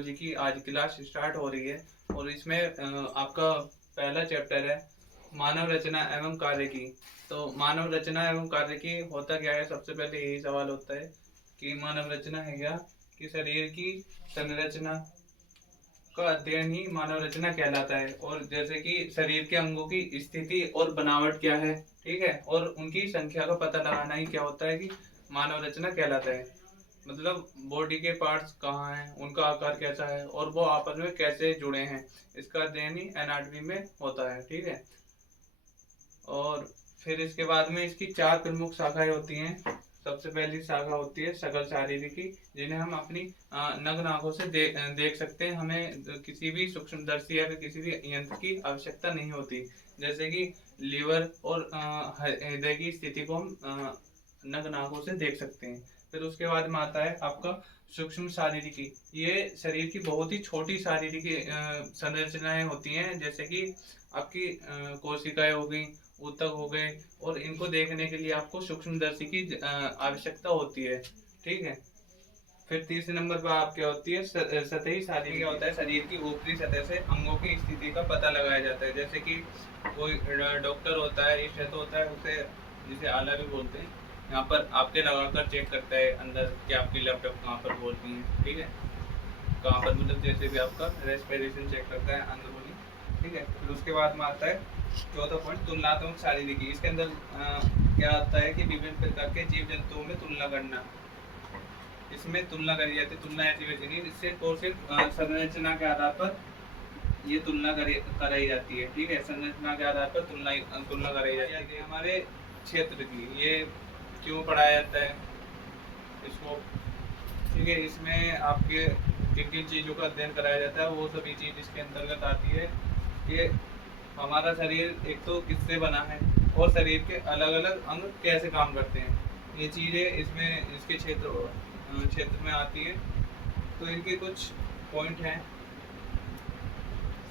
Biology की आज class start हो रही है और इसमें आपका पहला चैप्टर है मानव रचना एवं कार्य की। तो मानव रचना एवं कार्य की होता क्या है, सबसे पहले यही सवाल होता है कि मानव रचना है क्या, कि शरीर की संरचना का अध्ययन ही मानव रचना कहलाता है। और जैसे कि शरीर के अंगों की स्थिति और बनावट क्या है, ठीक है, और उनकी संख्या का पता लगाना ही क्या होता है कि मानव रचना कहलाता है। मतलब बॉडी के पार्ट्स कहाँ हैं, उनका आकार कैसा है और वो आपस में कैसे जुड़े हैं, इसका अध्ययन ही एनाटॉमी में होता है, ठीक है। और फिर इसके बाद में इसकी चार प्रमुख शाखाएं होती हैं। सबसे पहली शाखा होती है सकल शारीरिकी, जिन्हें हम अपनी नग्न आंखों से देख सकते हैं। हमें किसी भी सूक्ष्मदर्शी या फिर किसी भी यंत्र की आवश्यकता नहीं होती। जैसे कि लीवर और हृदय की स्थिति को हम नग्न आंखों से देख सकते हैं। फिर उसके बाद में आता है आपका सूक्ष्म शारीरिकी। ये शरीर की बहुत ही छोटी शारीरिक संरचनाएं होती हैं, जैसे कि आपकी कोशिकाएं हो गई, ऊतक हो गए, और इनको देखने के लिए आपको सूक्ष्मदर्शी की आवश्यकता होती है, ठीक है। फिर तीसरे नंबर पर आप क्या होती है सतही शारीरिक। क्या होता है, शरीर की ऊपरी सतह से अंगों की स्थिति का पता लगाया जाता है। जैसे कि कोई डॉक्टर होता है, स्टेथो होता है, उसे जिसे आला भी बोलते हैं, यहाँ पर आपके लगाकर चेक करता है अंदर कि आपकी लैपटॉप कहाँ पर बोल रही है, ठीक है, कहाँ पर, मतलब जैसे भी आपका रेस्पिरेशन चेक करता है अंदरूनी, ठीक है। फिर उसके बाद में आता है चौथा पॉइंट तुलनात्मक शारीरिकी। इसके अंदर क्या आता है कि विभिन्न प्रकार के जीव जंतुओं में तुलना करना। इसमें तुलना करी जाती है, तुलना ऐसी वैसी नहीं, इससे तो सिर्फ संरचना के आधार पर ये तुलना कराई जाती है, ठीक है। संरचना के आधार पर तुलना कराई जाती है। हमारे क्षेत्र की ये क्यों पढ़ाया जाता है इसको, ठीक है। इसमें आपके किन किन चीज़ों का अध्ययन कराया जाता है, वो सभी चीज़ इसके अंतर्गत आती है कि हमारा शरीर एक तो किससे बना है और शरीर के अलग अलग अंग कैसे काम करते हैं, ये चीज़ें इसमें इसके क्षेत्र में आती है। तो इनके कुछ पॉइंट हैं।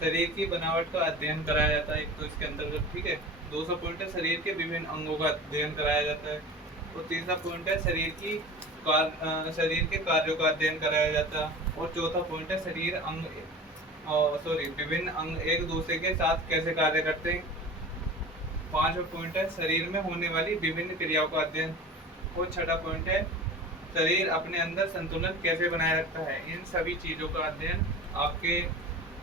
शरीर की बनावट का अध्ययन कराया जाता है एक तो इसके अंतर्गत, ठीक है। दूसरा पॉइंट है शरीर के विभिन्न अंगों का अध्ययन कराया जाता है। और तीसरा पॉइंट है शरीर के कार्यों का अध्ययन कराया जाता है। और चौथा पॉइंट है विभिन्न अंग एक दूसरे के साथ कैसे कार्य करते हैं। पांचवा पॉइंट है शरीर में होने वाली विभिन्न क्रियाओं का अध्ययन। और छठा पॉइंट है शरीर अपने अंदर संतुलन कैसे बनाए रखता है। इन सभी चीज़ों का अध्ययन आपके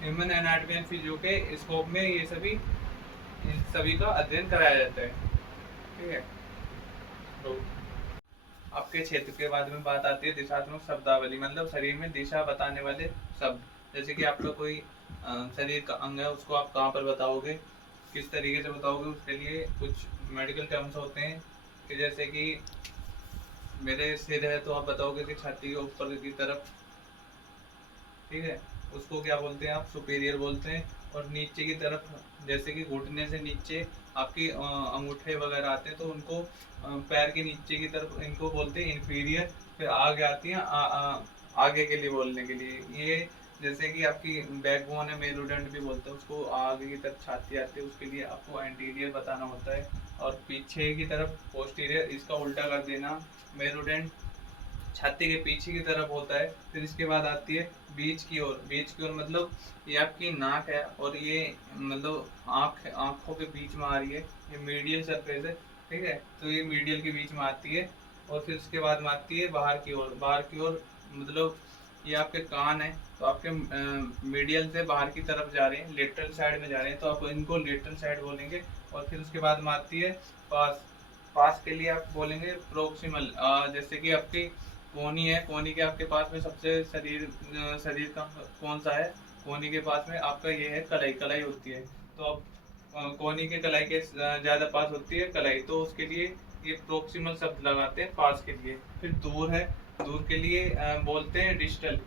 ह्यूमन एनाटॉमी एंड फिजियो के स्कोप में इन सभी का अध्ययन कराया जाता है, ठीक है। तो आपके क्षेत्र के बाद में बात आती है दिशात्मक शब्दावली, मतलब शरीर में दिशा बताने वाले शब्द। जैसे कि आपका कोई शरीर का अंग है, उसको आप कहाँ पर बताओगे, किस तरीके से बताओगे, उसके लिए कुछ मेडिकल टर्म्स होते हैं कि जैसे कि मेरे सिर है तो आप बताओगे कि छाती के ऊपर की तरफ, ठीक है, उसको क्या बोलते हैं आप, सुपीरियर बोलते हैं। और नीचे की तरफ जैसे कि घुटने से नीचे आपके अंगूठे वगैरह आते हैं, तो उनको पैर के नीचे की तरफ इनको बोलते हैं इन्फीरियर। फिर आगे आती हैं आगे के लिए बोलने के लिए ये, जैसे कि आपकी बैकबोन है, मेरुदंड भी बोलते हैं उसको, आगे की तरफ छाती आती है, उसके लिए आपको एंटीरियर बताना होता है। और पीछे की तरफ पोस्टीरियर, इसका उल्टा कर देना, मेरुदंड छाती के पीछे की तरफ होता है। फिर इसके बाद आती है बीच की ओर। बीच की ओर मतलब ये आपकी नाक है और ये मतलब आंखों के बीच में आ रही है, ये मीडियल सरफेस है, ठीक है। तो ये मीडियल के बीच में आती है। और फिर उसके बाद में आती है बाहर की ओर। बाहर की ओर मतलब ये आपके कान है, तो आपके मीडियल से बाहर की तरफ जा रहे हैं, लेटरल साइड में जा रहे हैं, तो आप इनको लेटरल साइड बोलेंगे। और फिर उसके बाद में आती है पास। पास के लिए आप बोलेंगे प्रोक्सिमल। जैसे कि आपकी कोहनी है, कोहनी के आपके पास में सबसे शरीर का कौन सा है, कोहनी के पास में आपका ये है कलाई। कलाई होती है, तो अब कोहनी के कलाई के ज़्यादा पास होती है कलाई, तो उसके लिए ये प्रोक्सिमल शब्द लगाते हैं पास के लिए। फिर दूर है, दूर के लिए बोलते हैं डिस्टल।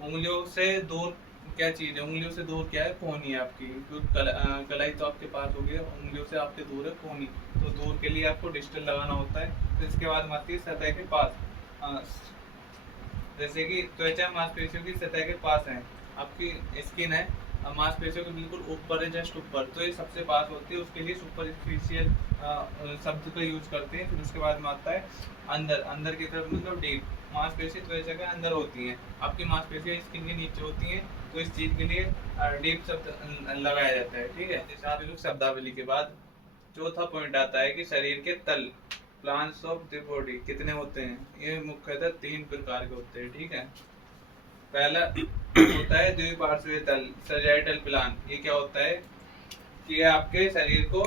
उंगलियों से दूर क्या चीज़ है, उंगलियों से दूर क्या है, कोहनी है आपकी, क्योंकि कलाई तो आपके पास होगी, उंगलियों से आपके दूर है कोहनी, तो दूर के लिए आपको डिस्टल लगाना होता है। तो इसके बाद आती है सतह के पास। जैसे कि त्वचा मांसपेशियों की सतह के पास है, आपकी स्किन है, मांसपेशियों के बिल्कुल ऊपर है, जस्ट ऊपर, तो ये सबसे पास होती है, उसके लिए सुपरफिशियल शब्द का यूज करते हैं। फिर उसके बाद में आता है अंदर। अंदर की तरफ मतलब डीप। मांसपेशी त्वचा के अंदर होती हैं, आपकी मांसपेशियां स्किन के नीचे होती हैं, तो इस चीज के लिए डीप शब्द लगाया जाता है। ठीक है, शारीरिक शब्दावली के बाद चौथा पॉइंट आता है कि शरीर के तल, प्लान्स ऑफ द बॉडी कितने होते हैं। ये मुख्यतः 3 प्रकार के होते हैं। ठीक है, पहला होता है द्विपार्श्वीय तल, सैजिटल प्लान। ये क्या होता है कि आपके शरीर को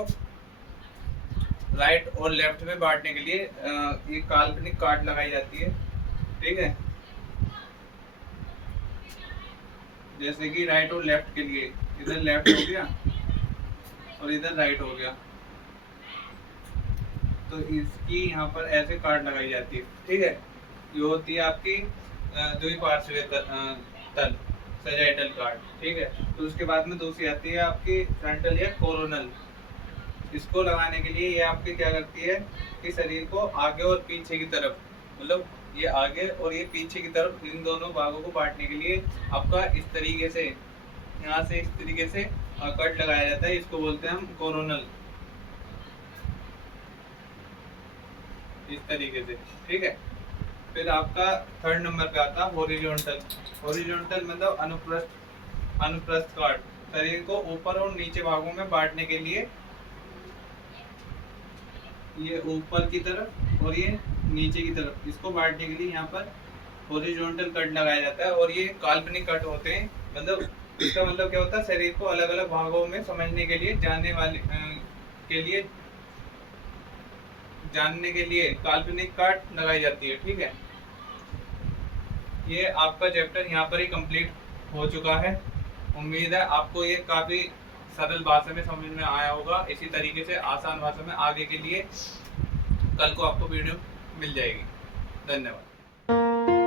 राइट और लेफ्ट में बांटने के लिए ये काल्पनिक काट लगाई जाती है। ठीक है, जैसे कि राइट और लेफ्ट के लिए, इधर लेफ्ट हो गया और इधर राइट हो गया, तो इसकी यहाँ पर ऐसे काट लगाई जाती है। ठीक है, ये होती है आपकी द्विपार्श्वीय तल, सैजिटल कार्ड। ठीक है, तो उसके बाद में दूसरी आती है आपकी फ्रंटल या कोरोनल। इसको लगाने के लिए ये आपकी क्या करती है कि शरीर को आगे और पीछे की तरफ, मतलब ये आगे और ये पीछे की तरफ, इन दोनों भागों को बांटने के लिए आपका इस तरीके से, यहाँ से इस तरीके से कट लगाया जाता है। इसको बोलते हैं हम कोरोनल, इस तरीके से। ठीक है, फिर आपका थर्ड नंबर पे आता है हॉरिजॉन्टल। हॉरिजॉन्टल मतलब अनुप्रस्थ काट, शरीर को ऊपर और नीचे भागों में बांटने के लिए, ये ऊपर की तरफ और ये नीचे की तरफ, इसको बांटने के लिए यहाँ पर हॉरिजॉन्टल कट लगाया जाता है। और ये काल्पनिक कट होते हैं, मतलब इसका मतलब क्या होता है, शरीर को अलग अलग भागों में समझने के लिए, जानने के लिए काल्पनिक काट लगाई जाती है। ठीक है, ये आपका चैप्टर यहाँ पर ही कंप्लीट हो चुका है। उम्मीद है आपको ये काफी सरल भाषा में समझ में आया होगा। इसी तरीके से आसान भाषा में आगे के लिए कल को आपको वीडियो मिल जाएगी। धन्यवाद।